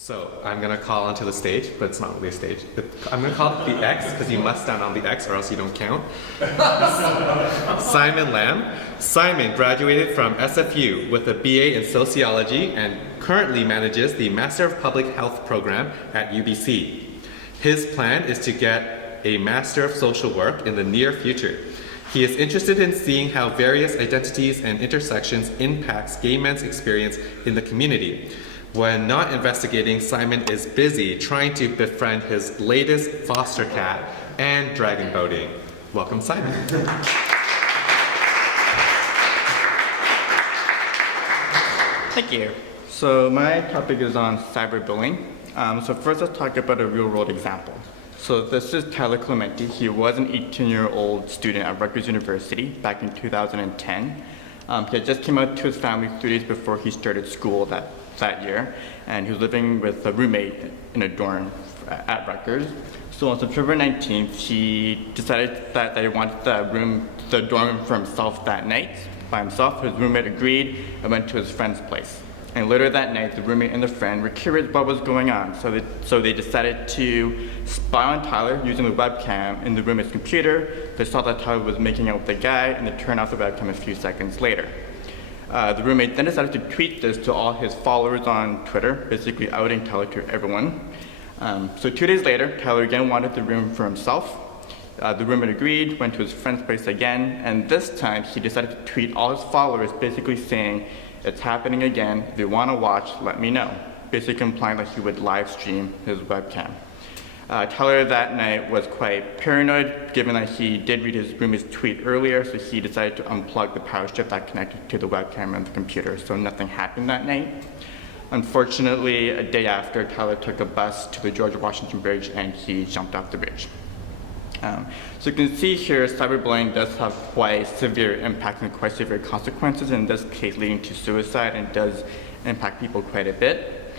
So I'm going to call onto the stage, but it's not really a stage. I'm going to call it the X because you must stand on the X or else you don't count. Simon Lam. Simon graduated from SFU with a BA in Sociology and currently manages the Master of Public Health program at UBC. His plan is to get a Master of Social Work in the near future. He is interested in seeing how various identities and intersections impacts gay men's experience in the community. When not investigating, Simon is busy trying to befriend his latest foster cat and dragon boating. Welcome, Simon. Thank you. So my topic is on cyberbullying. So first let's talk about a real-world example. So this is Tyler Clementi. He was an 18-year-old student at Rutgers University back in 2010. He had just came out to his family 3 days before he started school that year, and he was living with a roommate in a dorm at Rutgers. So on September 19th, he decided that he wanted the dorm room for himself that night by himself. His roommate agreed and went to his friend's place. And later that night, the roommate and the friend were curious what was going on, so they decided to spy on Tyler using the webcam in the roommate's computer. They saw that Tyler was making out with the guy, and they turned off the webcam a few seconds later. The roommate then decided to tweet this to all his followers on Twitter, basically outing Tyler to everyone. So 2 days later, Tyler again wanted the room for himself. The roommate agreed, went to his friend's place again, and this time he decided to tweet all his followers basically saying, "It's happening again, if you want to watch, let me know," basically implying that he would live stream his webcam. Tyler that night was quite paranoid, given that he did read his roommate's tweet earlier, so he decided to unplug the power strip that connected to the webcam and the computer, so nothing happened that night. Unfortunately, a day after, Tyler took a bus to the George Washington Bridge and he jumped off the bridge. So you can see here, cyberbullying does have quite severe impact and quite severe consequences, in this case leading to suicide, and does impact people quite a bit.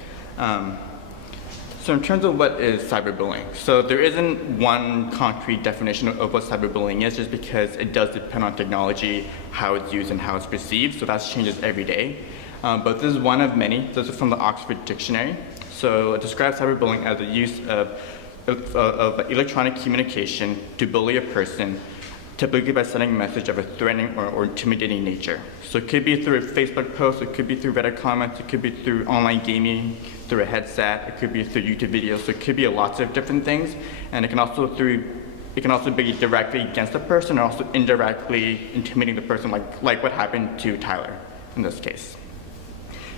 So in terms of what is cyberbullying, so there isn't one concrete definition of what cyberbullying is, just because it does depend on technology, how it's used and how it's perceived, so that changes every day. But this is one of many. This is from the Oxford Dictionary. So it describes cyberbullying as the use of electronic communication to bully a person, typically by sending a message of a threatening or intimidating nature. So it could be through a Facebook post, it could be through Reddit comments, it could be through online gaming, through a headset, it could be through YouTube videos, so it could be lots of different things, and it can also be directly against the person, or also indirectly intimidating the person, like what happened to Tyler in this case.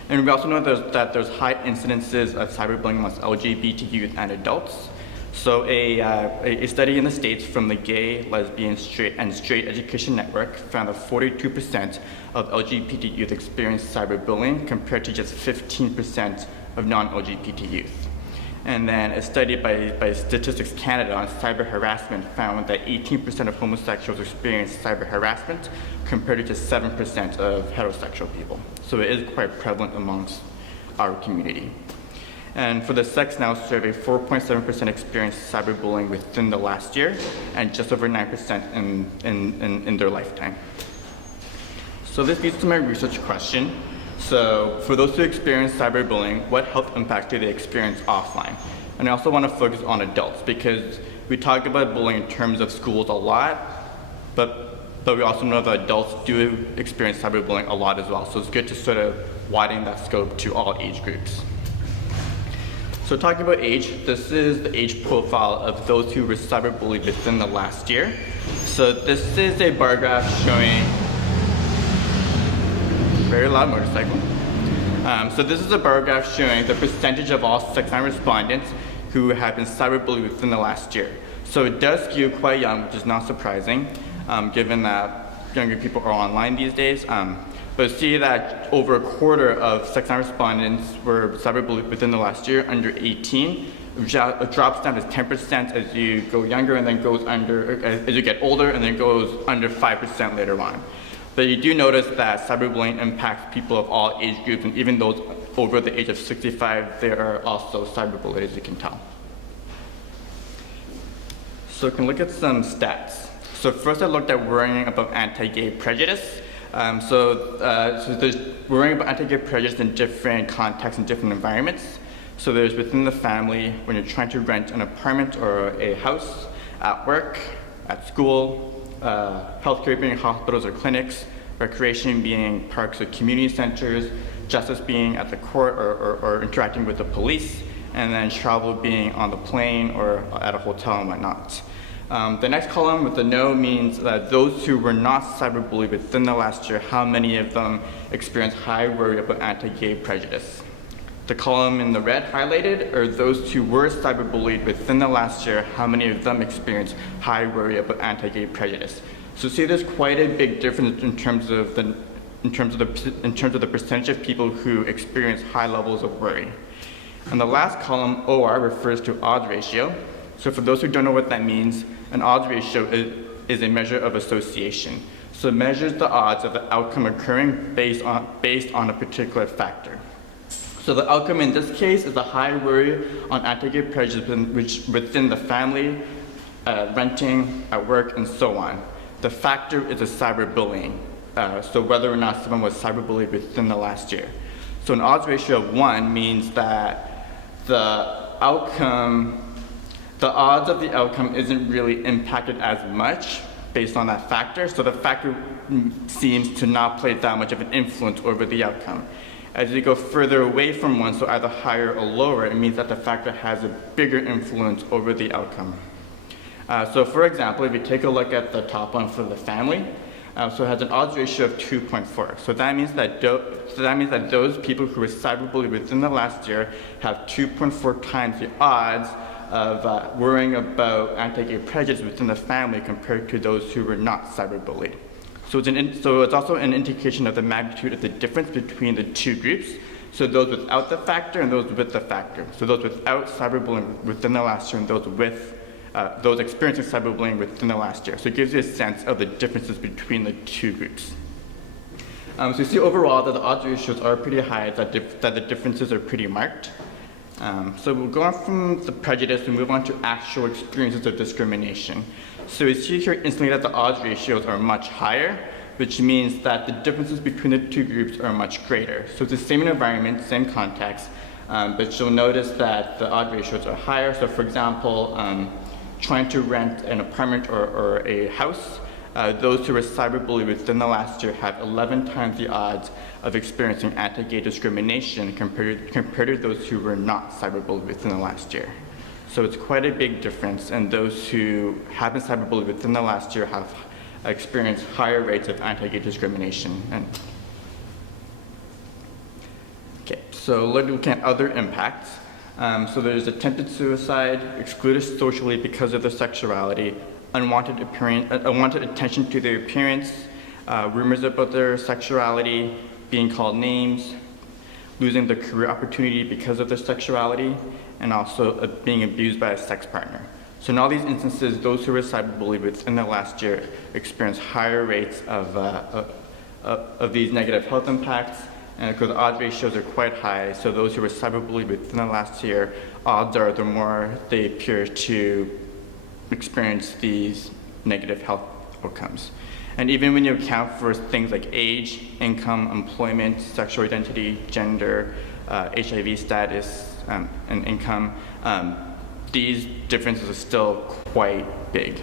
And we also know that there's high incidences of cyberbullying amongst LGBT youth and adults. So a study in the States from the Gay, Lesbian, Straight Education Network found that 42% of LGBT youth experienced cyberbullying, compared to just 15% of non-LGBT youth. And then a study by Statistics Canada on cyber harassment found that 18% of homosexuals experienced cyber harassment, compared to just 7% of heterosexual people. So it is quite prevalent amongst our community. And for the Sex Now survey, 4.7% experienced cyberbullying within the last year, and just over 9% in their lifetime. So this leads to my research question. So for those who experience cyberbullying, what health impact do they experience offline? And I also want to focus on adults, because we talk about bullying in terms of schools a lot, but we also know that adults do experience cyberbullying a lot as well. So it's good to sort of widen that scope to all age groups. So talking about age, this is the age profile of those who were cyberbullied within the last year. So this is a bar graph showing very loud motorcycle. So this is a bar graph showing the percentage of all Sex Now respondents who have been cyberbullied within the last year. So it does skew quite young, which is not surprising, given that younger people are online these days. But see that over a quarter of Sex Now respondents were cyberbullied within the last year, under 18. It drops down to 10% as you go younger, and then goes under, as you get older, and then goes under 5% later on. But you do notice that cyberbullying impacts people of all age groups, and even those over the age of 65, they are also cyberbullied, as you can tell. So we can look at some stats. So first I looked at worrying about anti-gay prejudice. So there's worrying about anti-gay prejudice in different contexts and different environments. So there's within the family, when you're trying to rent an apartment or a house, at work, at school, healthcare being hospitals or clinics, recreation being parks or community centers, justice being at the court or interacting with the police, and then travel being on the plane or at a hotel and whatnot. The next column with the no means that those who were not cyberbullied within the last year, how many of them experienced high worry about anti-gay prejudice. The column in the red highlighted are those who were cyberbullied within the last year, how many of them experienced high worry about anti-gay prejudice. So see, there's quite a big difference in terms of the percentage of people who experience high levels of worry. And the last column, OR, refers to odds ratio. So for those who don't know what that means, an odds ratio is a measure of association. So it measures the odds of the outcome occurring based on a particular factor. So the outcome in this case is a high worry on anti-gay prejudice within the family, renting, at work, and so on. The factor is a cyberbullying, so whether or not someone was cyberbullied within the last year. So an odds ratio of 1 means that the odds of the outcome isn't really impacted as much based on that factor, so the factor seems to not play that much of an influence over the outcome. As you go further away from 1, so either higher or lower, it means that the factor has a bigger influence over the outcome. So for example, if you take a look at the top one for the family, so it has an odds ratio of 2.4. So that means that those people who were cyberbullied within the last year have 2.4 times the odds of worrying about anti-gay prejudice within the family compared to those who were not cyberbullied. So it's also an indication of the magnitude of the difference between the two groups. So those without the factor and those with the factor. So those without cyberbullying within the last year and those experiencing cyberbullying within the last year. So it gives you a sense of the differences between the two groups. So you see overall that the odds ratios are pretty high, that the differences are pretty marked. So we'll go on from the prejudice and move on to actual experiences of discrimination. So we see here instantly that the odds ratios are much higher, which means that the differences between the two groups are much greater. So it's the same environment, same context, but you'll notice that the odds ratios are higher. So for example, trying to rent an apartment or a house, those who were cyberbullied within the last year have 11 times the odds of experiencing anti-gay discrimination compared to those who were not cyberbullied within the last year. So it's quite a big difference, and those who have been cyberbullied within the last year have experienced higher rates of anti-gay discrimination. Okay, so looking at other impacts. So there's attempted suicide, excluded socially because of their sexuality, unwanted attention to their appearance, rumors about their sexuality, being called names, losing their career opportunity because of their sexuality, and also being abused by a sex partner. So in all these instances, those who were cyberbullied within the last year experienced higher rates of these negative health impacts, and because the odds ratios are quite high, so those who were cyberbullied within the last year, odds are the more they appear to experience these negative health outcomes. And even when you account for things like age, income, employment, sexual identity, gender, HIV status, and income, these differences are still quite big.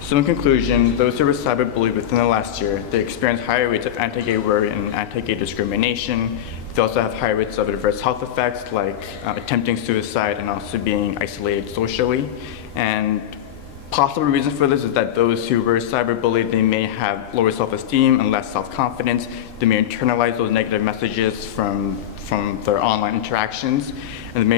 So in conclusion, those who were cyberbullied within the last year, they experience higher rates of anti-gay worry and anti-gay discrimination. They also have higher rates of adverse health effects like attempting suicide and also being isolated socially. And possible reason for this is that those who were cyberbullied, they may have lower self-esteem and less self-confidence. They may internalize those negative messages from their online interactions. And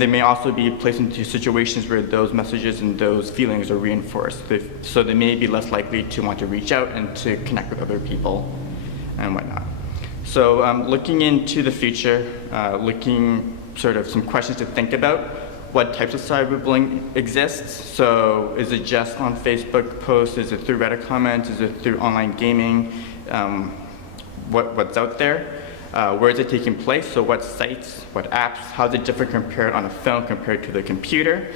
they may also be placed into situations where those messages and those feelings are reinforced. So they may be less likely to want to reach out and to connect with other people and whatnot. So looking into the future, looking sort of some questions to think about. What types of cyberbullying exists? So is it just on Facebook posts? Is it through Reddit comments? Is it through online gaming? What's out there? Where is it taking place? So what sites, what apps? How is it different compared on a phone compared to the computer?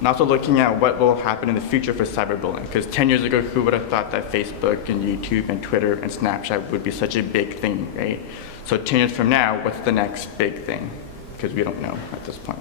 and also looking at what will happen in the future for cyberbullying. Because 10 years ago, who would have thought that Facebook and YouTube and Twitter and Snapchat would be such a big thing, right? So 10 years from now, what's the next big thing? Because we don't know at this point.